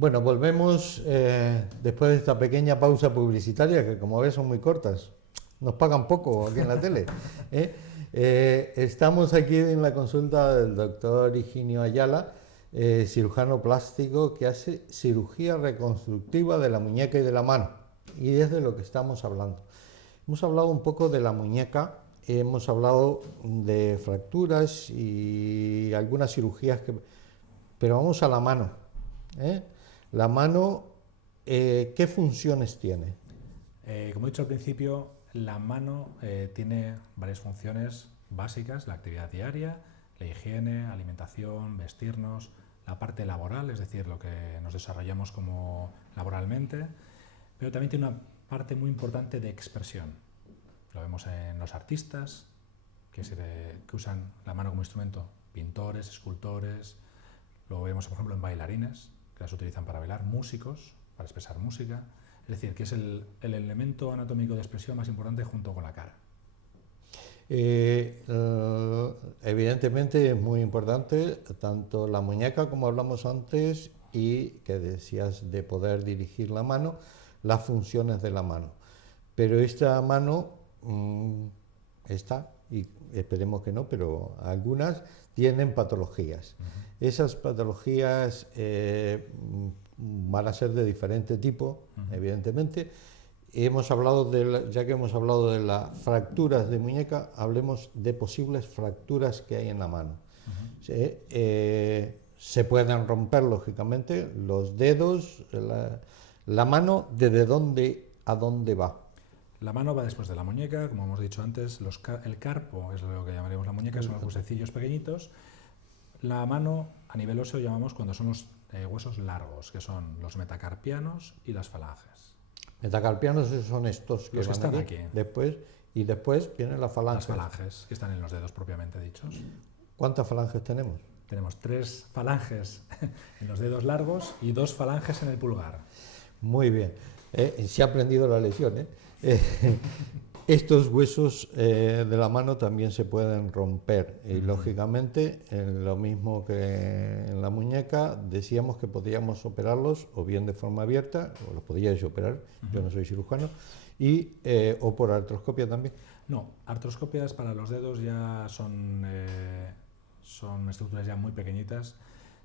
Bueno, volvemos después de esta pequeña pausa publicitaria que, como ves, son muy cortas. Nos pagan poco aquí en la tele. ¿eh? Estamos aquí en la consulta del doctor Higinio Ayala, cirujano plástico que hace cirugía reconstructiva de la muñeca y de la mano. Y es de lo que estamos hablando. Hemos hablado un poco de la muñeca, hemos hablado de fracturas y algunas cirugías, pero vamos a la mano. ¿eh? La mano, ¿qué funciones tiene? Como he dicho al principio, la mano tiene varias funciones básicas: la actividad diaria, la higiene, alimentación, vestirnos, la parte laboral, es decir, lo que nos desarrollamos como laboralmente, pero también tiene una parte muy importante de expresión. Lo vemos en los artistas, que usan la mano como instrumento, pintores, escultores, lo vemos por ejemplo en bailarines, que las utilizan para bailar, músicos, para expresar música. Es decir, que es el elemento anatómico de expresión más importante junto con la cara. Evidentemente es muy importante tanto la muñeca, como hablamos antes, y que decías de poder dirigir la mano, las funciones de la mano. Pero esta mano está, y esperemos que no, pero algunas tienen patologías. Esas patologías van a ser de diferente tipo, evidentemente. Hemos hablado ya que hemos hablado de las fracturas de muñeca, hablemos de posibles fracturas que hay en la mano. Se pueden romper, lógicamente, los dedos, la mano, ¿desde dónde a dónde va? La mano va después de la muñeca, como hemos dicho antes. El carpo es lo que llamaremos la muñeca, son los huesecillos pequeñitos. La mano a nivel óseo llamamos cuando son los huesos largos, que son los metacarpianos y las falanges. Metacarpianos son estos que los que están aquí. Después vienen las falanges. Las falanges, que están en los dedos propiamente dichos. ¿Cuántas falanges tenemos? Tenemos 3 falanges en los dedos largos y 2 falanges en el pulgar. Muy bien. Se ha aprendido la lección. Estos huesos de la mano también se pueden romper y lógicamente, lo mismo que en la muñeca, decíamos que podíamos operarlos o bien de forma abierta, o los podíais operar, yo no soy cirujano, o por artroscopia también. No, artroscopias para los dedos ya son estructuras ya muy pequeñitas.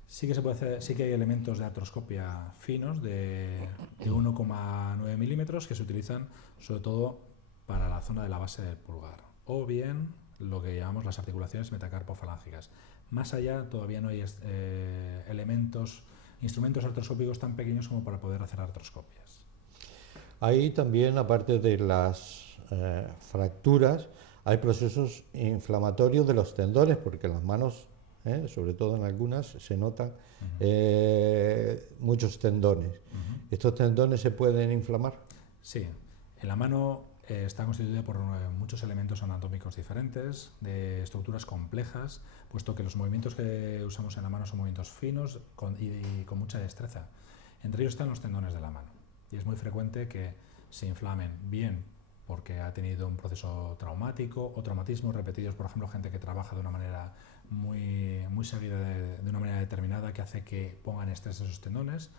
Sí que se puede hacer, sí que hay elementos de artroscopia finos de 1,9 milímetros que se utilizan sobre todo para la zona de la base del pulgar, o bien lo que llamamos las articulaciones metacarpofalángicas. Más allá todavía no hay instrumentos artroscópicos tan pequeños como para poder hacer artroscopias. Ahí también, aparte de las fracturas, hay procesos inflamatorios de los tendones, porque en las manos, sobre todo en algunas, se notan muchos tendones. ¿Estos tendones se pueden inflamar? Sí, en la mano está constituida por muchos elementos anatómicos diferentes, de estructuras complejas, puesto que los movimientos que usamos en la mano son movimientos finos y con mucha destreza. Entre ellos están los tendones de la mano, y es muy frecuente que se inflamen bien porque ha tenido un proceso traumático o traumatismos repetidos, por ejemplo, gente que trabaja de una manera muy seguida, de una manera determinada, que hace que pongan estrés esos tendones,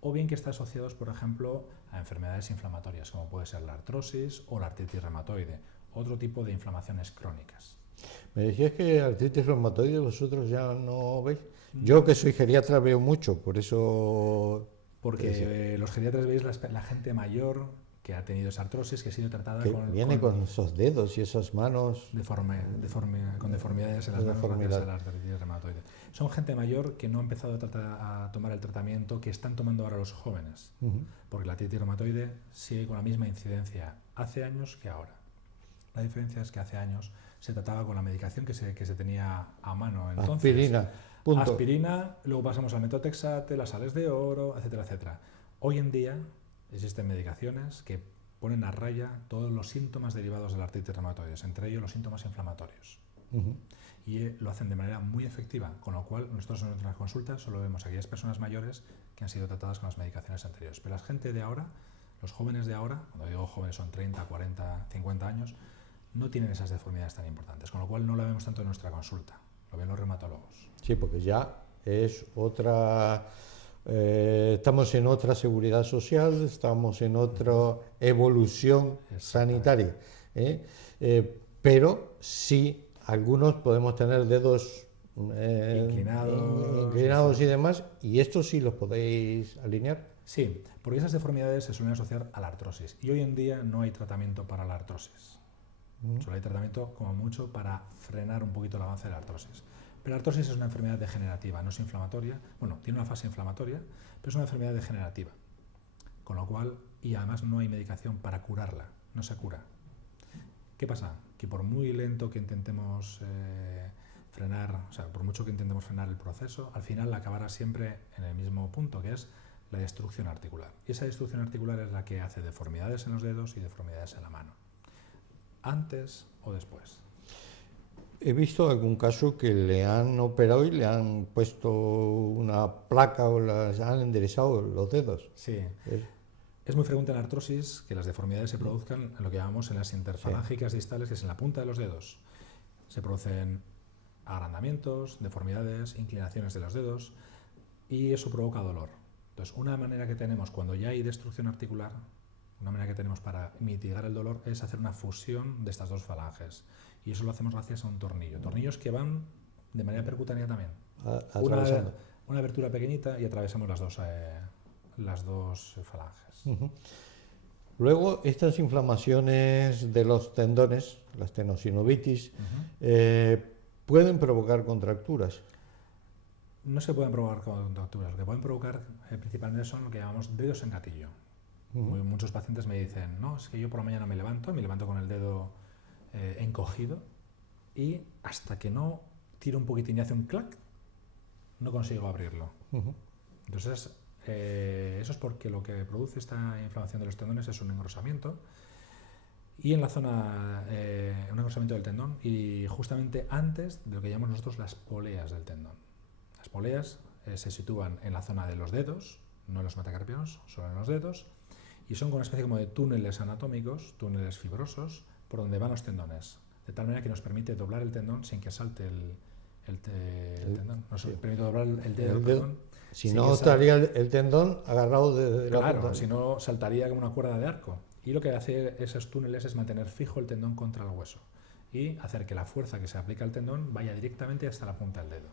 o bien que está asociados, por ejemplo, a enfermedades inflamatorias, como puede ser la artrosis o la artritis reumatoide, otro tipo de inflamaciones crónicas. Me decías que artritis reumatoide vosotros ya no veis. Yo, que soy geriatra, veo mucho, por eso... Porque los geriatras veis la gente mayor que ha tenido esa artrosis, que ha sido tratada que viene con esos dedos y esas manos... con deformidades en las manos gracias a la artritis reumatoide. Son gente mayor que no ha empezado a tomar el tratamiento que están tomando ahora los jóvenes, porque la artritis reumatoide sigue con la misma incidencia hace años que ahora. La diferencia es que hace años se trataba con la medicación que se tenía a mano. Entonces, aspirina, punto. Aspirina, luego pasamos al metotrexate, las sales de oro, etcétera, etcétera. Hoy en día existen medicaciones que ponen a raya todos los síntomas derivados de la artritis reumatoide, entre ellos los síntomas inflamatorios. Y lo hacen de manera muy efectiva, con lo cual nosotros en nuestras consultas solo vemos a aquellas personas mayores que han sido tratadas con las medicaciones anteriores. Pero la gente de ahora, los jóvenes de ahora, cuando digo jóvenes son 30, 40, 50 años, no tienen esas deformidades tan importantes, con lo cual no la vemos tanto en nuestra consulta, lo ven los reumatólogos. Sí, porque ya es otra Estamos en otra seguridad social, estamos en otra evolución sanitaria, ¿eh? Pero sí, algunos podemos tener dedos inclinados y demás, y estos sí los podéis alinear. Sí, porque esas deformidades se suelen asociar a la artrosis y hoy en día no hay tratamiento para la artrosis. Solo hay tratamiento como mucho para frenar un poquito el avance de la artrosis. Pero la artrosis es una enfermedad degenerativa, no es inflamatoria. Bueno, tiene una fase inflamatoria, pero es una enfermedad degenerativa. Con lo cual, y además no hay medicación para curarla, no se cura. ¿Qué pasa? Que por muy lento que intentemos frenar, o sea, por mucho que intentemos frenar el proceso, al final acabará siempre en el mismo punto, que es la destrucción articular. Y esa destrucción articular es la que hace deformidades en los dedos y deformidades en la mano. Antes o después. He visto algún caso que le han operado y le han puesto una placa o les han enderezado los dedos. Sí. Es muy frecuente en la artrosis que las deformidades se produzcan en lo que llamamos en las interfalángicas distales, que es en la punta de los dedos. Se producen agrandamientos, deformidades, inclinaciones de los dedos y eso provoca dolor. Entonces, una manera que tenemos cuando ya hay destrucción articular, una manera que tenemos para mitigar el dolor es hacer una fusión de estas dos falanges. Y eso lo hacemos gracias a un tornillo. Tornillos que van de manera percutánea también. Una abertura pequeñita y atravesamos las dos falanges. Luego, estas inflamaciones de los tendones, las tenosinovitis, pueden provocar contracturas. No se pueden provocar contracturas. Lo que pueden provocar principalmente son lo que llamamos dedos en gatillo. Muchos pacientes me dicen, no, es que yo por la mañana me levanto con el dedo encogido y hasta que no tiro un poquitín y hace un clac, no consigo abrirlo. Entonces, eso es porque lo que produce esta inflamación de los tendones es un engrosamiento y en la zona, un engrosamiento del tendón y justamente antes de lo que llamamos nosotros las poleas del tendón. Las poleas se sitúan en la zona de los dedos, no en los metacarpianos, solo en los dedos, y son como una especie como de túneles anatómicos, túneles fibrosos, por donde van los tendones, de tal manera que nos permite doblar el tendón sin que salte el tendón. Nos permite doblar el dedo, perdón. Si no, estaría el tendón agarrado de la punta. Claro, si no, saltaría como una cuerda de arco. Y lo que hace esos túneles es mantener fijo el tendón contra el hueso y hacer que la fuerza que se aplica al tendón vaya directamente hasta la punta del dedo.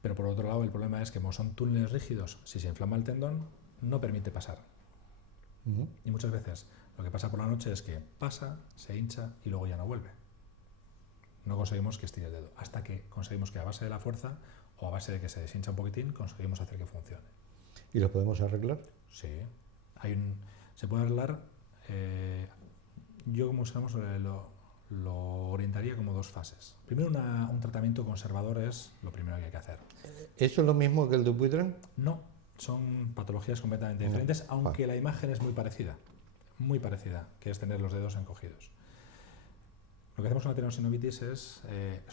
Pero por otro lado, el problema es que como son túneles rígidos, si se inflama el tendón, no permite pasar. Y muchas veces lo que pasa por la noche es que pasa, se hincha y luego ya no vuelve. No conseguimos que estire el dedo, hasta que conseguimos que a base de la fuerza o a base de que se deshincha un poquitín, conseguimos hacer que funcione. ¿Y lo podemos arreglar? Sí. Se puede arreglar, yo como usamos lo orientaría como dos fases. Primero, un tratamiento conservador es lo primero que hay que hacer. ¿Eso es lo mismo que el Dupuytren? No, son patologías completamente diferentes, aunque la imagen es muy parecida, que es tener los dedos encogidos. Lo que hacemos con la tenosinovitis es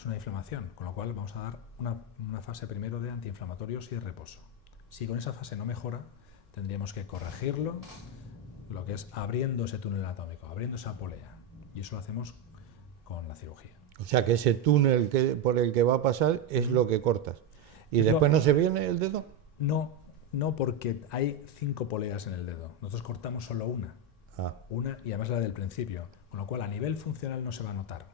una inflamación, con lo cual vamos a dar una fase primero de antiinflamatorios y de reposo. Si con esa fase no mejora, tendríamos que corregirlo, lo que es abriendo ese túnel anatómico, abriendo esa polea, y eso lo hacemos con la cirugía. O sea que ese túnel por el que va a pasar es lo que cortas. ¿Y después no se viene el dedo? No, porque hay 5 poleas en el dedo. Nosotros cortamos solo una. Una y además la del principio. Con lo cual a nivel funcional no se va a notar.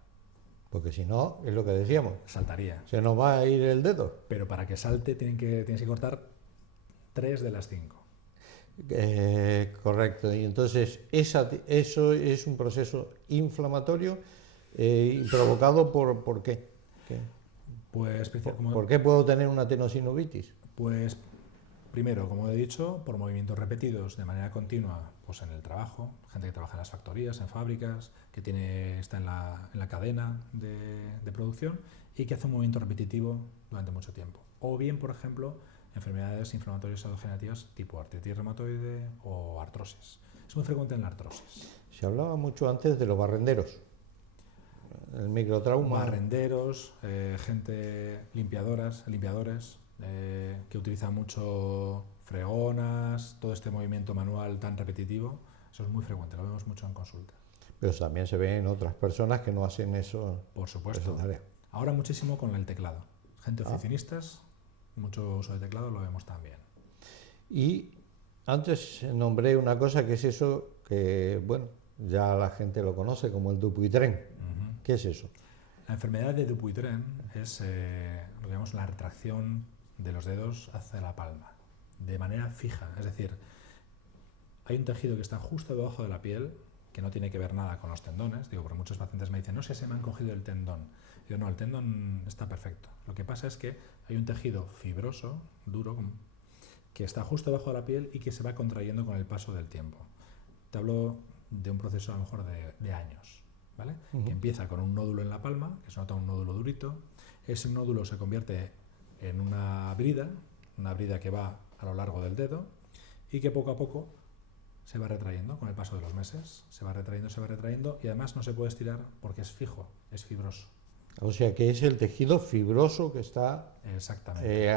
Porque si no, es lo que decíamos. Saltaría. Se nos va a ir el dedo. Pero para que salte tienes que cortar 3 de las 5. Correcto. Y entonces eso es un proceso inflamatorio provocado por qué. Pues, ¿Por qué puedo tener una tenosinovitis? Pues primero, como he dicho, por movimientos repetidos de manera continua, pues en el trabajo, gente que trabaja en las factorías, en fábricas, que está en la cadena de producción y que hace un movimiento repetitivo durante mucho tiempo. O bien, por ejemplo, enfermedades inflamatorias o degenerativas tipo artritis reumatoide o artrosis. Es muy frecuente en la artrosis. Se hablaba mucho antes de los barrenderos, el microtrauma. Barrenderos, limpiadores, que utilizan mucho fregonas, todo este movimiento manual tan repetitivo, eso es muy frecuente, lo vemos mucho en consulta. Pero también se ve en otras personas que no hacen eso. Por supuesto. Ahora muchísimo con el teclado. Gente oficinistas mucho uso de teclado lo vemos también. Y antes nombré una cosa que es eso que, bueno, ya la gente lo conoce como el Dupuytren. ¿Qué es eso? La enfermedad de Dupuytren es lo que llamamos la retracción de los dedos hacia la palma, de manera fija. Es decir, hay un tejido que está justo debajo de la piel, que no tiene que ver nada con los tendones. Digo, porque muchos pacientes me dicen, no sé, se me han cogido el tendón. Digo, no, el tendón está perfecto. Lo que pasa es que hay un tejido fibroso, duro, que está justo debajo de la piel y que se va contrayendo con el paso del tiempo. Te hablo de un proceso a lo mejor de años, ¿vale? Que empieza con un nódulo en la palma, que se nota un nódulo durito. Ese nódulo se convierte en una brida que va a lo largo del dedo y que poco a poco se va retrayendo con el paso de los meses. Se va retrayendo y además no se puede estirar porque es fijo, es fibroso. O sea que es el tejido fibroso que está, Exactamente.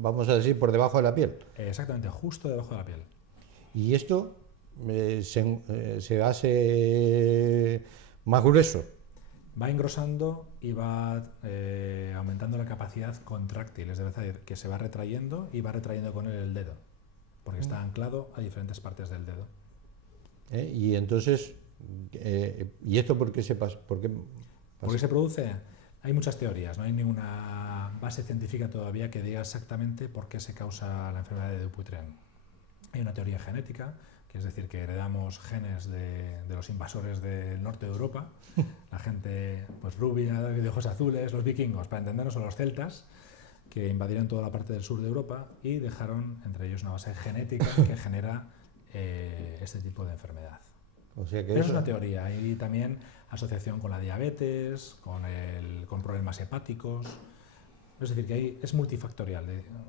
vamos a decir, por debajo de la piel. Exactamente, justo debajo de la piel. Y esto se hace más grueso. Va engrosando y va aumentando la capacidad contráctil, es decir, que se va retrayendo y va retrayendo con él el dedo, porque está anclado a diferentes partes del dedo. Y entonces, ¿y esto por qué se pasa? ¿Por qué se produce? Hay muchas teorías, no hay ninguna base científica todavía que diga exactamente por qué se causa la enfermedad de Dupuytren. Hay una teoría genética, que es decir, que heredamos genes de los invasores del norte de Europa, la gente pues rubia, de ojos azules, los vikingos, para entendernos, o los celtas, que invadieron toda la parte del sur de Europa y dejaron entre ellos una base genética que genera este tipo de enfermedad. O sea que Pero es una teoría, hay también asociación con la diabetes, con problemas hepáticos, es decir, que es multifactorial.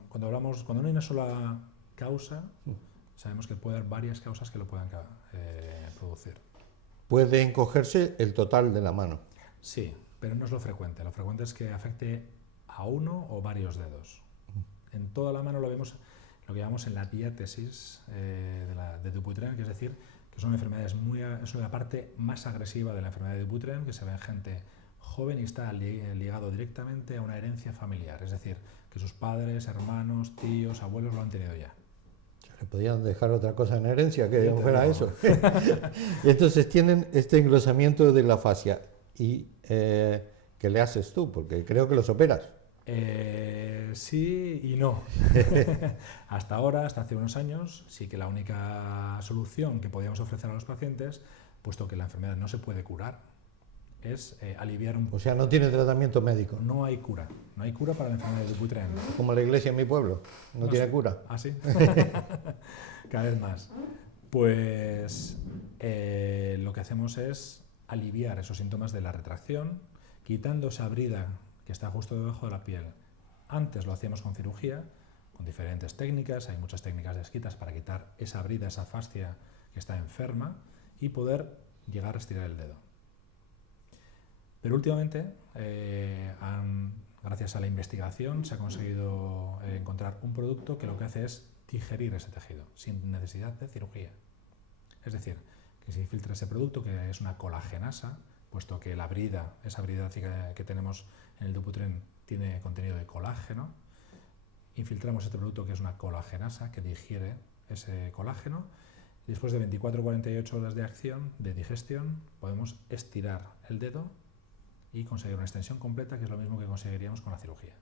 Cuando no hay una sola causa, sabemos que puede haber varias causas que lo puedan producir. Puede encogerse el total de la mano. Sí, pero no es lo frecuente. Lo frecuente es que afecte a uno o varios dedos. En toda la mano lo vemos, lo que llamamos en la diátesis de Dupuytren, que es decir, que son enfermedades es la parte más agresiva de la enfermedad de Dupuytren, que se ve en gente joven y está ligado directamente a una herencia familiar, es decir, que sus padres, hermanos, tíos, abuelos lo han tenido ya. Le podían dejar otra cosa en herencia que no fuera eso. Entonces tienen este engrosamiento de la fascia. ¿Y qué le haces tú? Porque creo que los operas. Sí y no. Hasta ahora, hasta hace unos años, sí que la única solución que podíamos ofrecer a los pacientes, puesto que la enfermedad no se puede curar, es aliviar un poco. O sea, no tiene tratamiento médico. No hay cura. No hay cura para la enfermedad de Dupuytren. Como la iglesia en mi pueblo. No tiene cura. ¿Ah, sí? Cada vez más. Pues lo que hacemos es aliviar esos síntomas de la retracción, quitando esa brida que está justo debajo de la piel. Antes lo hacíamos con cirugía, con diferentes técnicas. Hay muchas técnicas descritas para quitar esa brida, esa fascia que está enferma y poder llegar a estirar el dedo. Pero últimamente, gracias a la investigación, se ha conseguido encontrar un producto que lo que hace es digerir ese tejido, sin necesidad de cirugía. Es decir, que se infiltra ese producto, que es una colagenasa, puesto que la brida, esa brida que tenemos en el Dupuytren, tiene contenido de colágeno. Infiltramos este producto, que es una colagenasa, que digiere ese colágeno. Y después de 24 o 48 horas de acción, de digestión, podemos estirar el dedo y conseguir una extensión completa, que es lo mismo que conseguiríamos con la cirugía.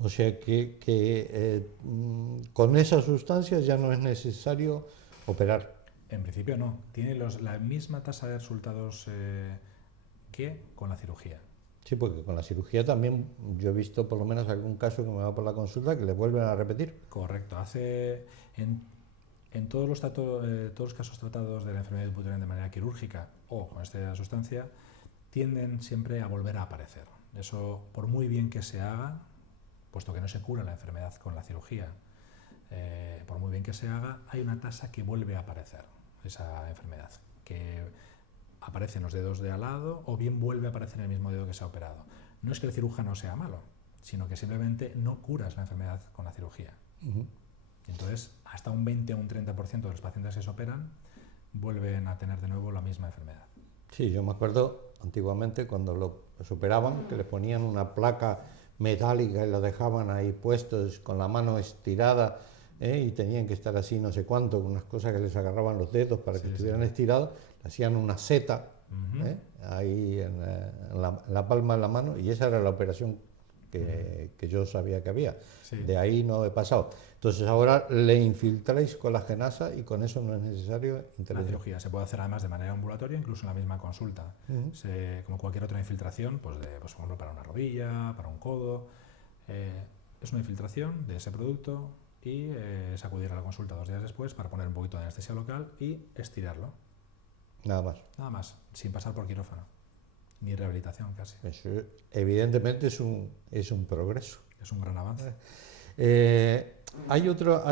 O sea que con esas sustancias ya no es necesario operar. En principio no, tiene la misma tasa de resultados que con la cirugía. Sí, porque con la cirugía también yo he visto por lo menos algún caso que me va por la consulta que le vuelven a repetir. Correcto, en todos los casos tratados de la enfermedad de Dupuytren de manera quirúrgica o con esta sustancia, tienden siempre a volver a aparecer. Eso, por muy bien que se haga, puesto que no se cura la enfermedad con la cirugía, por muy bien que se haga, hay una tasa que vuelve a aparecer, esa enfermedad, que aparece en los dedos de al lado o bien vuelve a aparecer en el mismo dedo que se ha operado. No es que el cirujano sea malo, sino que simplemente no curas la enfermedad con la cirugía. Entonces, hasta un 20 o un 30% de los pacientes que se operan vuelven a tener de nuevo la misma enfermedad. Sí, yo me acuerdo antiguamente cuando los operaban, que les ponían una placa metálicas y los dejaban ahí puestos con la mano estirada, y tenían que estar así no sé cuánto, con unas cosas que les agarraban los dedos para que estuvieran estirados, le hacían una seta ahí en la palma de la mano, y esa era la operación que yo sabía que había. Sí. De ahí no he pasado. Entonces ahora le infiltráis colagenasa y con eso no es necesario La intervenir. cirugía se puede hacer además de manera ambulatoria, incluso en la misma consulta. Como cualquier otra infiltración, pues, por ejemplo, para una rodilla, para un codo. Es una infiltración de ese producto y es acudir a la consulta 2 días después para poner un poquito de anestesia local y estirarlo. Nada más. Nada más, sin pasar por quirófano. Ni rehabilitación casi. Eso, evidentemente es un progreso. Es un gran avance. Hay otro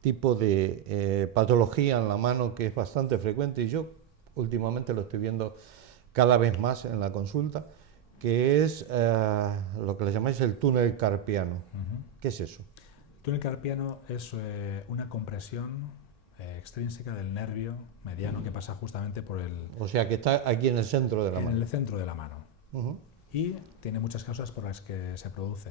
tipo de patología en la mano que es bastante frecuente, y yo últimamente lo estoy viendo cada vez más en la consulta, que es lo que le llamáis el túnel carpiano. ¿Qué es eso? El túnel carpiano es una compresión extrínseca del nervio mediano que pasa justamente por el... O sea, que está aquí en el centro de la mano. En el centro de la mano. Y tiene muchas causas por las que se produce.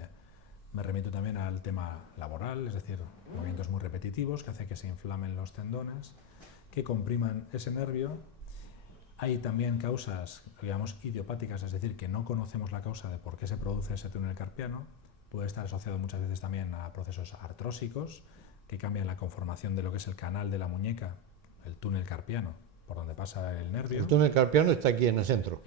Me remito también al tema laboral, es decir, movimientos muy repetitivos que hace que se inflamen los tendones, que compriman ese nervio. Hay también causas, digamos, idiopáticas, es decir, que no conocemos la causa de por qué se produce ese túnel carpiano. Puede estar asociado muchas veces también a procesos artrósicos, que cambian la conformación de lo que es el canal de la muñeca, el túnel carpiano, por donde pasa el nervio. El túnel carpiano está aquí en el centro.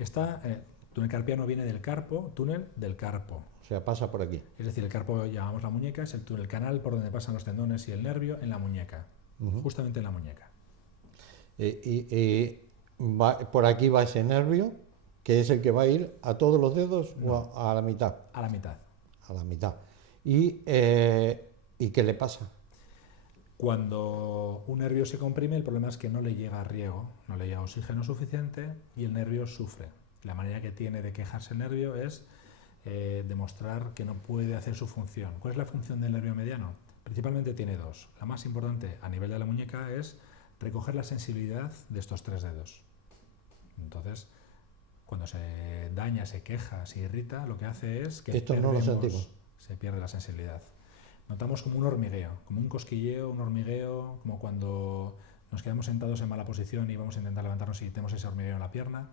Túnel carpiano viene del carpo, túnel del carpo. O sea, pasa por aquí. Es decir, el carpo llamamos la muñeca, es el canal por donde pasan los tendones y el nervio en la muñeca, justamente en la muñeca. Por aquí va ese nervio, que es el que va a ir a todos los dedos o a la mitad. A la mitad. A la mitad. ¿Y qué le pasa? Cuando un nervio se comprime, el problema es que no le llega riego, no le llega oxígeno suficiente y el nervio sufre. La manera que tiene de quejarse el nervio es demostrar que no puede hacer su función. ¿Cuál es la función del nervio mediano? Principalmente tiene dos. La más importante a nivel de la muñeca es recoger la sensibilidad de estos 3 dedos. Entonces, cuando se daña, se queja, se irrita, lo que hace es que esto no lo sentimos. Se pierde la sensibilidad. Notamos como un hormigueo, como un cosquilleo, un hormigueo, como cuando nos quedamos sentados en mala posición y vamos a intentar levantarnos y tenemos ese hormigueo en la pierna,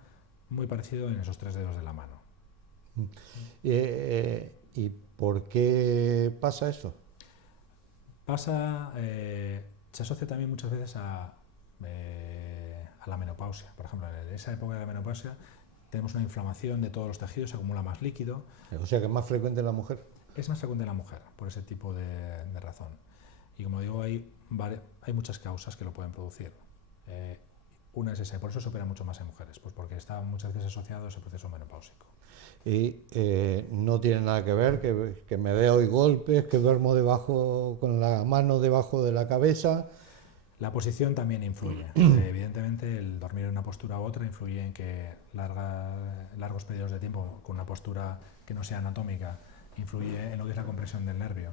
muy parecido en esos 3 dedos de la mano. ¿Y por qué pasa eso? Se asocia también muchas veces a la menopausia. Por ejemplo, en esa época de la menopausia tenemos una inflamación de todos los tejidos, se acumula más líquido. O sea, que es más frecuente en la mujer. Es más frecuente en la mujer, por ese tipo de razón. Y como digo, hay muchas causas que lo pueden producir. Una es esa, y por eso se opera mucho más en mujeres, pues porque está muchas veces asociado a ese proceso menopáusico. Y no tiene nada que ver que me dé hoy golpes, que duermo con la mano debajo de la cabeza. La posición también influye. Evidentemente, el dormir en una postura u otra influye en que largos periodos de tiempo con una postura que no sea anatómica influye en lo que es la compresión del nervio.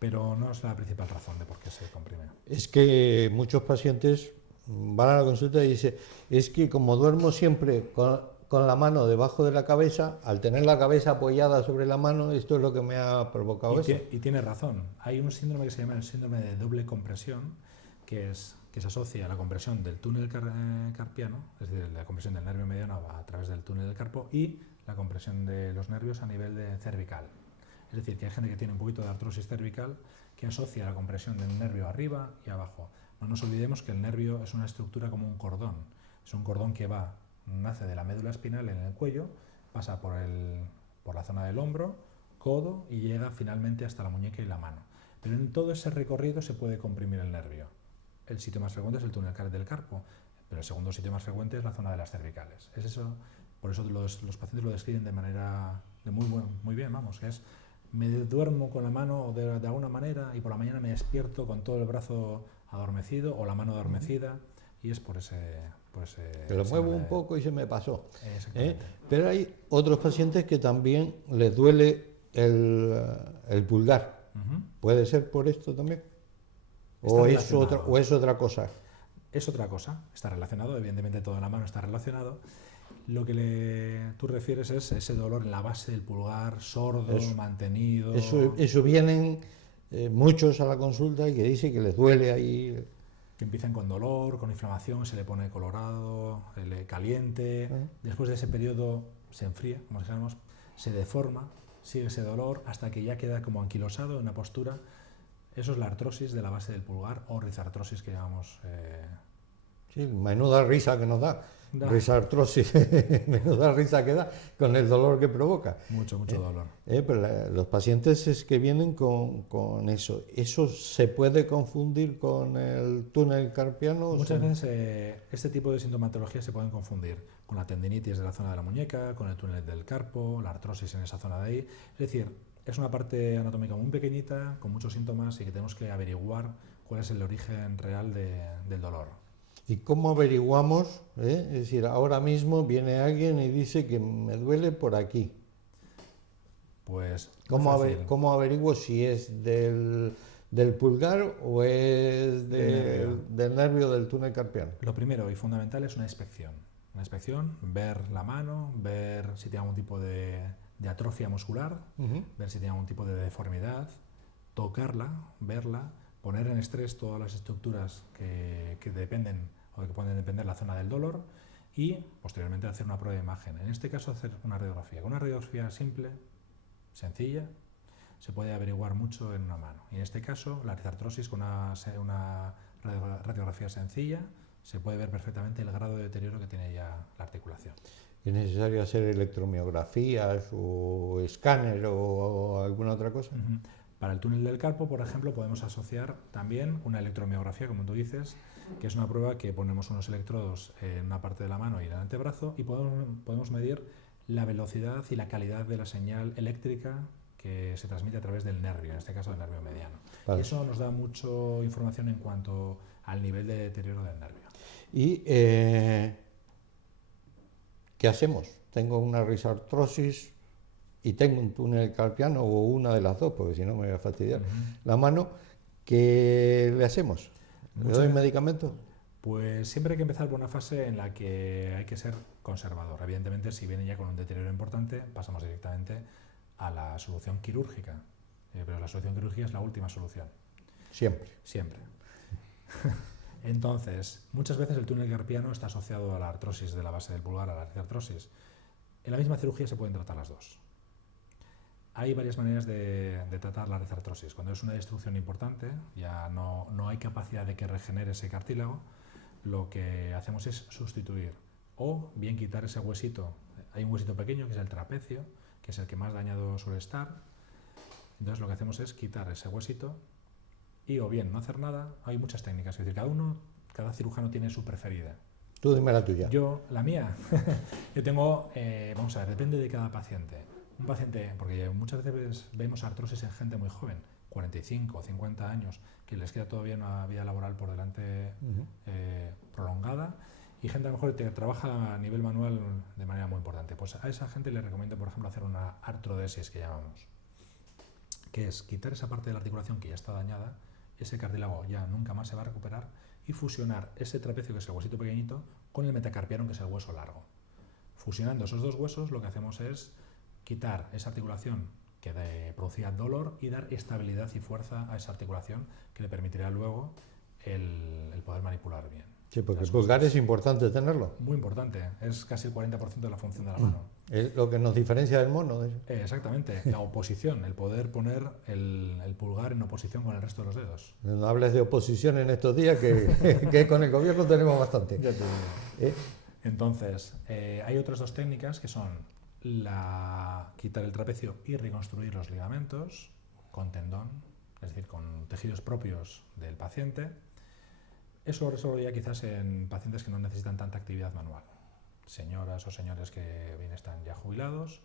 Pero no es la principal razón de por qué se comprime. Es que muchos pacientes van a la consulta y dicen, es que como duermo siempre con la mano debajo de la cabeza, al tener la cabeza apoyada sobre la mano, esto es lo que me ha provocado eso. Y tiene razón. Hay un síndrome que se llama el síndrome de doble compresión, que se asocia a la compresión del túnel carpiano, es decir, la compresión del nervio mediano a través del túnel del carpo, y la compresión de los nervios a nivel de cervical. Es decir, que hay gente que tiene un poquito de artrosis cervical que asocia la compresión del nervio arriba y abajo. No nos olvidemos que el nervio es una estructura como un cordón. Es un cordón que nace de la médula espinal en el cuello, pasa por la zona del hombro, codo y llega finalmente hasta la muñeca y la mano. Pero en todo ese recorrido se puede comprimir el nervio. El sitio más frecuente es el túnel del carpo, pero el segundo sitio más frecuente es la zona de las cervicales. Es eso, por eso los pacientes lo describen de manera muy bien, que es me duermo con la mano de alguna manera y por la mañana me despierto con todo el brazo adormecido o la mano adormecida, y es por ese que lo muevo un poco y se me pasó. Exactamente. Pero hay otros pacientes que también les duele el pulgar. ¿Puede ser por esto también? ¿O es otra cosa? Es otra cosa, está relacionado, evidentemente todo en la mano está relacionado. Lo que tú refieres es ese dolor en la base del pulgar, sordo, mantenido. Eso vienen muchos a la consulta y que dicen que les duele ahí. Que empiezan con dolor, con inflamación, se le pone colorado, caliente. Después de ese periodo se enfría, como dijéramos, se deforma, sigue ese dolor hasta que ya queda como anquilosado en una postura. Eso es la artrosis de la base del pulgar o rizartrosis que llamamos. Sí, menuda risa que nos da. Risartrosis, menuda risa que da con el dolor que provoca. Mucho dolor. Pero los pacientes es que vienen con eso. ¿Eso se puede confundir con el túnel carpiano? Muchas veces este tipo de sintomatología se pueden confundir con la tendinitis de la zona de la muñeca, con el túnel del carpo, la artrosis en esa zona de ahí. Es decir, es una parte anatómica muy pequeñita, con muchos síntomas y que tenemos que averiguar cuál es el origen real del dolor. ¿Y cómo averiguamos? Es decir, ahora mismo viene alguien y dice que me duele por aquí. Pues, ¿Cómo averiguo si es del pulgar o es del nervio del túnel carpiano? Lo primero y fundamental es una inspección. Una inspección, ver la mano, ver si tiene algún tipo de atrofia muscular, ver si tiene algún tipo de deformidad, tocarla, verla, poner en estrés todas las estructuras que dependen o que pueden depender de la zona del dolor y posteriormente hacer una prueba de imagen. En este caso hacer una radiografía. Con una radiografía simple, sencilla, se puede averiguar mucho en una mano. Y en este caso, la rizartrosis con una radiografía sencilla se puede ver perfectamente el grado de deterioro que tiene ya la articulación. ¿Es necesario hacer electromiografías o escáner o alguna otra cosa? Para el túnel del carpo, por ejemplo, podemos asociar también una electromiografía, como tú dices, que es una prueba que ponemos unos electrodos en una parte de la mano y en el antebrazo y podemos medir la velocidad y la calidad de la señal eléctrica que se transmite a través del nervio, en este caso del nervio mediano. Vale. Y eso nos da mucha información en cuanto al nivel de deterioro del nervio. ¿Y qué hacemos? Tengo una risartrosis y tengo un túnel carpiano o una de las dos, porque si no me voy a fastidiar la mano. ¿Qué le hacemos? ¿Le doy medicamento? Pues siempre hay que empezar por una fase en la que hay que ser conservador. Evidentemente, si viene ya con un deterioro importante, pasamos directamente a la solución quirúrgica. Pero la solución quirúrgica es la última solución. Siempre. Siempre. Entonces, muchas veces el túnel carpiano está asociado a la artrosis de la base del pulgar, a la artrosis. En la misma cirugía se pueden tratar las dos. Hay varias maneras de tratar la artrosis. Cuando es una destrucción importante, ya no hay capacidad de que regenere ese cartílago, lo que hacemos es sustituir o bien quitar ese huesito. Hay un huesito pequeño que es el trapecio, que es el que más dañado suele estar. Entonces lo que hacemos es quitar ese huesito y o bien no hacer nada. Hay muchas técnicas, es decir, cada cirujano tiene su preferida. Tú dime la tuya. La mía. Yo tengo, vamos a ver, depende de cada paciente. Un paciente, porque muchas veces vemos artrosis en gente muy joven, 45 o 50 años, que les queda todavía una vida laboral por delante prolongada, y gente a lo mejor que trabaja a nivel manual de manera muy importante. Pues a esa gente le recomiendo, por ejemplo, hacer una artrodesis, que llamamos, que es quitar esa parte de la articulación que ya está dañada, ese cartílago ya nunca más se va a recuperar, y fusionar ese trapecio, que es el huesito pequeñito, con el metacarpiano, que es el hueso largo. Fusionando esos dos huesos, lo que hacemos es quitar esa articulación que producía dolor y dar estabilidad y fuerza a esa articulación que le permitirá luego el poder manipular bien. Sí, porque el pulgar es importante tenerlo. Muy importante, es casi el 40% de la función de la mano. Es lo que nos diferencia del mono. Exactamente, la oposición, el poder poner el pulgar en oposición con el resto de los dedos. No hables de oposición en estos días, que con el gobierno tenemos bastante. Ya te digo. Entonces, hay otras dos técnicas que son quitar el trapecio y reconstruir los ligamentos con tendón, es decir, con tejidos propios del paciente. Eso resuelve ya quizás en pacientes que no necesitan tanta actividad manual. Señoras o señores que bien están ya jubilados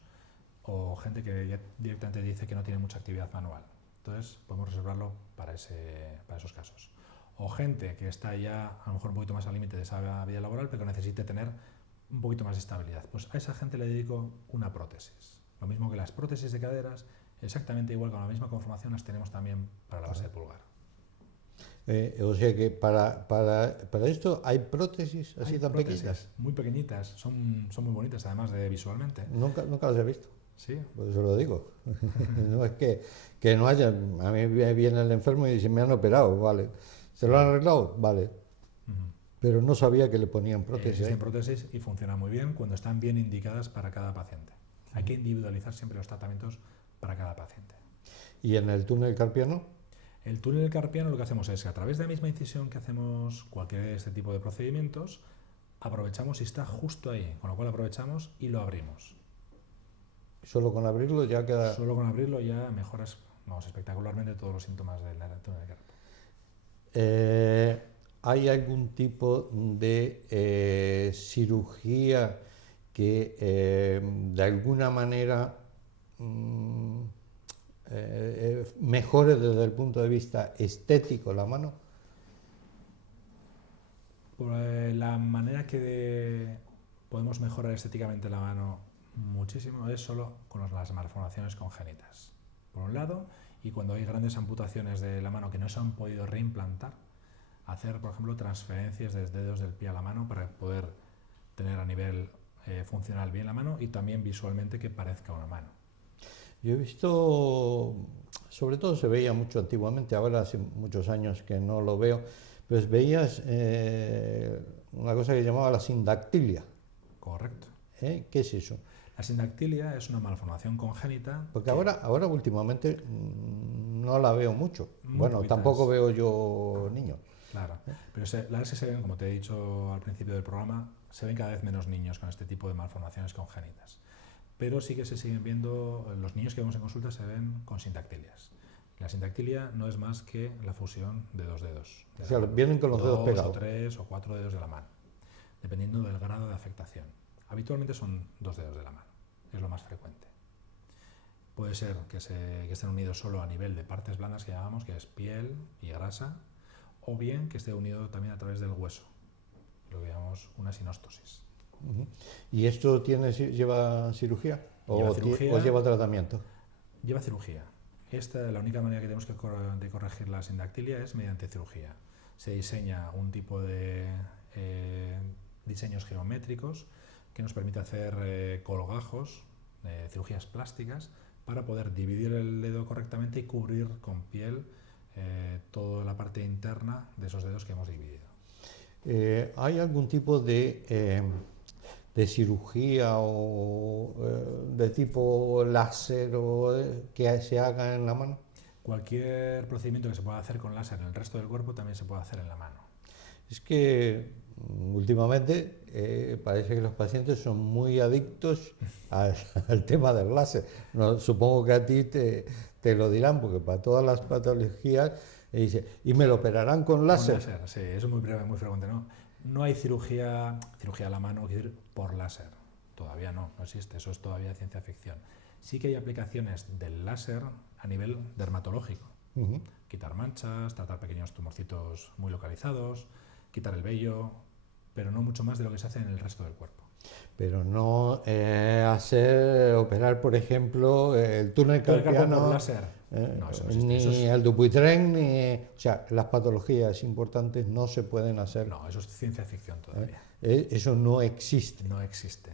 o gente que ya directamente dice que no tiene mucha actividad manual. Entonces podemos reservarlo para esos casos. O gente que está ya a lo mejor un poquito más al límite de esa vida laboral, pero que necesite tener un poquito más de estabilidad. Pues a esa gente le dedico una prótesis. Lo mismo que las prótesis de caderas, exactamente igual, con la misma conformación las tenemos también para la base del pulgar. O sea que para esto hay prótesis así Hay tan prótesis pequeñas. muy pequeñitas, son muy bonitas además de visualmente. Nunca las he visto. Sí. Por eso lo digo. No es que no haya. A mí viene el enfermo y dice, me han operado, vale. ¿Se lo han arreglado? Vale. Ujú. Pero no sabía que le ponían prótesis Existen ahí. prótesis y funcionan muy bien cuando están bien indicadas para cada paciente. Hay que individualizar siempre los tratamientos para cada paciente. ¿Y en el túnel carpiano? El túnel carpiano lo que hacemos es que a través de la misma incisión que hacemos cualquier de este tipo de procedimientos, aprovechamos y está justo ahí, con lo cual aprovechamos y lo abrimos. Solo con abrirlo ya queda. Solo con abrirlo ya mejoras, vamos, espectacularmente todos los síntomas del túnel carpiano. ¿Hay algún tipo de cirugía que de alguna manera mejore desde el punto de vista estético la mano? Por la manera que podemos mejorar estéticamente la mano muchísimo es solo con las malformaciones congénitas. Por un lado, y cuando hay grandes amputaciones de la mano que no se han podido reimplantar, hacer, por ejemplo, transferencias de dedos del pie a la mano para poder tener a nivel funcional bien la mano y también visualmente que parezca una mano. Yo he visto, sobre todo se veía mucho antiguamente, ahora hace muchos años que no lo veo, pues veías una cosa que llamaba la sindactilia. Correcto. ¿Qué es eso? La sindactilia es una malformación congénita. Porque ahora últimamente no la veo mucho. Bueno, poquitas. tampoco veo yo niños. Claro, pero la verdad es que se ven, como te he dicho al principio del programa, se ven cada vez menos niños con este tipo de malformaciones congénitas. Pero sí que se siguen viendo, los niños que vemos en consulta se ven con sindactilias. La sindactilia no es más que la fusión de dos dedos. O sea, vienen con los dedos pegados. Dos o tres o cuatro dedos de la mano, dependiendo del grado de afectación. Habitualmente son 2 dedos de la mano, es lo más frecuente. Puede ser que estén unidos solo a nivel de partes blandas que llamamos, que es piel y grasa, o bien que esté unido también a través del hueso, lo que llamamos una sinostosis. ¿Y esto lleva cirugía? Lleva cirugía. ¿O lleva tratamiento? Lleva cirugía. La única manera que tenemos de corregir la sindactilia es mediante cirugía. Se diseña un tipo de diseños geométricos que nos permite hacer colgajos, cirugías plásticas, para poder dividir el dedo correctamente y cubrir con piel toda la parte interna de esos dedos que hemos dividido. ¿Hay algún tipo de cirugía o de tipo láser que se haga en la mano? Cualquier procedimiento que se pueda hacer con láser en el resto del cuerpo también se puede hacer en la mano. Es que últimamente parece que los pacientes son muy adictos al tema del láser. No, supongo que a ti te lo dirán, porque para todas las patologías dice, ¿y me lo operarán con láser? Con láser, sí, eso es muy frecuente, ¿no? No hay cirugía a la mano por láser, todavía no existe, eso es todavía ciencia ficción. Sí que hay aplicaciones del láser a nivel dermatológico, quitar manchas, tratar pequeños tumorcitos muy localizados, quitar el vello, pero no mucho más de lo que se hace en el resto del cuerpo. Pero no operar, por ejemplo, el túnel carpiano por láser. No, eso no existe. ni el Dupuytren, o sea, las patologías importantes no se pueden hacer. No, eso es ciencia ficción todavía. Eso no existe. No existe.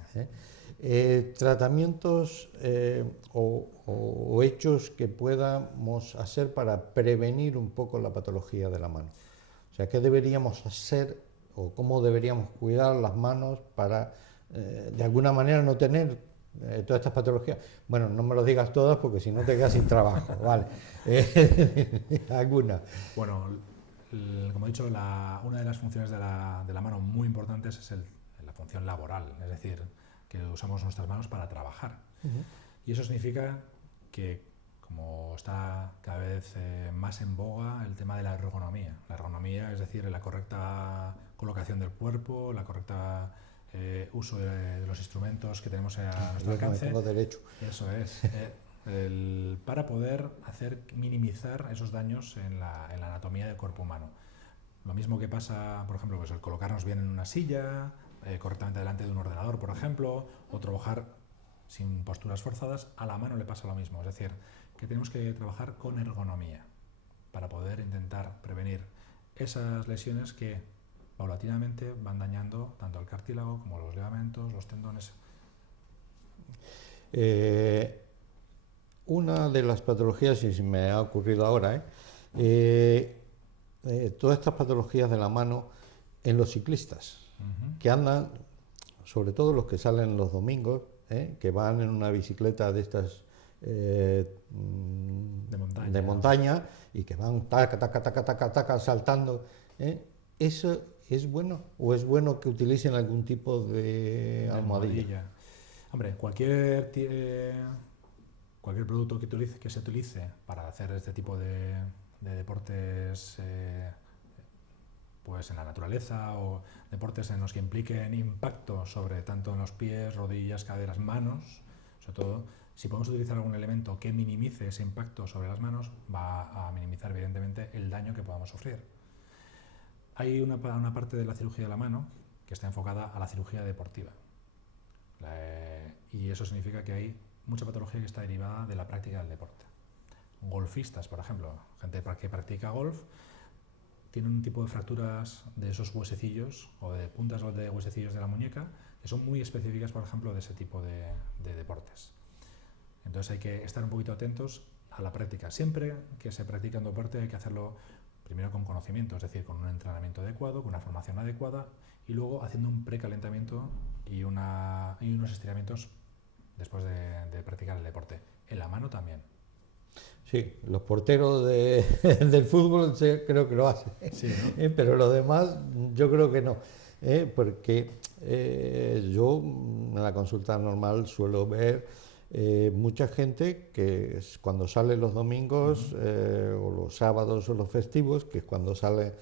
Tratamientos o hechos que podamos hacer para prevenir un poco la patología de la mano. O sea, ¿qué deberíamos hacer o cómo deberíamos cuidar las manos para de alguna manera no tener todas estas patologías? Bueno, no me lo digas todas porque si no te quedas sin trabajo, ¿vale? Alguna. Bueno, como he dicho, una de las funciones de la mano muy importantes es la función laboral, es decir, que usamos nuestras manos para trabajar. Y eso significa que, como está cada vez más en boga, el tema de la ergonomía. La ergonomía, es decir, la correcta colocación del cuerpo, la correcta uso de los instrumentos que tenemos a nuestro alcance. Tengo derecho. Eso es. Para poder minimizar esos daños en la anatomía del cuerpo humano. Lo mismo que pasa, por ejemplo, pues el colocarnos bien en una silla, correctamente delante de un ordenador, por ejemplo, o trabajar sin posturas forzadas, a la mano le pasa lo mismo. Es decir, que tenemos que trabajar con ergonomía para poder intentar prevenir esas lesiones que paulatinamente van dañando tanto el cartílago como los ligamentos, los tendones. Una de las patologías, y se me ha ocurrido ahora, todas estas patologías de la mano en los ciclistas, que andan, sobre todo los que salen los domingos, que van en una bicicleta de estas de montaña y que van taca, taca, taca, taca, taca, saltando. ¿Eso es bueno o es bueno que utilicen algún tipo de almohadilla? Hombre, cualquier producto que se utilice para hacer este tipo de deportes pues en la naturaleza, o deportes en los que impliquen impacto sobre tanto en los pies, rodillas, caderas, manos, sobre todo, si podemos utilizar algún elemento que minimice ese impacto sobre las manos, va a minimizar evidentemente el daño que podamos sufrir. Hay una parte de la cirugía de la mano que está enfocada a la cirugía deportiva. Y eso significa que hay mucha patología que está derivada de la práctica del deporte. Golfistas, por ejemplo, gente que practica golf, tienen un tipo de fracturas de esos huesecillos o de puntas de huesecillos de la muñeca que son muy específicas, por ejemplo, de ese tipo de deportes. Entonces hay que estar un poquito atentos a la práctica. Siempre que se practica un deporte hay que hacerlo primero con conocimiento, es decir, con un entrenamiento adecuado, con una formación adecuada, y luego haciendo un precalentamiento y unos estiramientos después de practicar el deporte. En la mano también. Sí, los porteros del fútbol creo que lo hacen, sí, ¿no? Pero los demás yo creo que no, porque yo en la consulta normal suelo ver mucha gente que cuando sale los domingos o los sábados o los festivos, que es cuando sale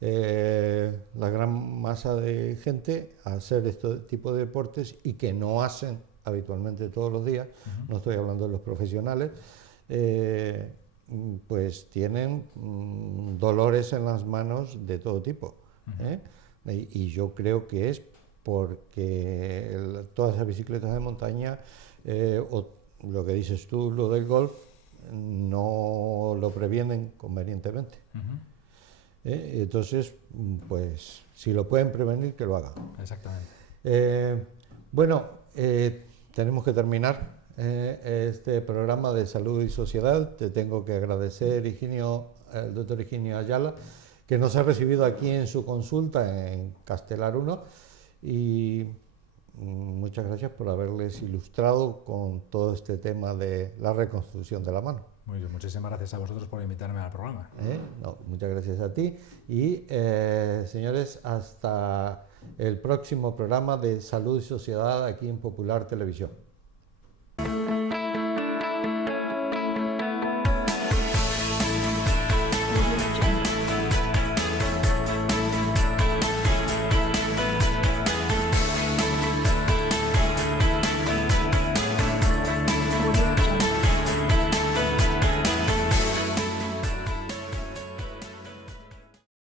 la gran masa de gente a hacer este tipo de deportes y que no hacen habitualmente todos los días, no estoy hablando de los profesionales, pues tienen dolores en las manos de todo tipo. Y yo creo que es porque todas esas bicicletas de montaña, o lo que dices tú, lo del golf, no lo previenen convenientemente. Entonces, pues si lo pueden prevenir, que lo hagan. Exactamente. Bueno, tenemos que terminar este programa de Salud y Sociedad. Te tengo que agradecer, el doctor Higinio Ayala, que nos ha recibido aquí en su consulta en Castelar 1, y muchas gracias por haberles ilustrado con todo este tema de la reconstrucción de la mano. Muy bien, muchísimas gracias a vosotros por invitarme al programa. No, muchas gracias a ti. Y señores, hasta el próximo programa de Salud y Sociedad aquí en Popular Televisión.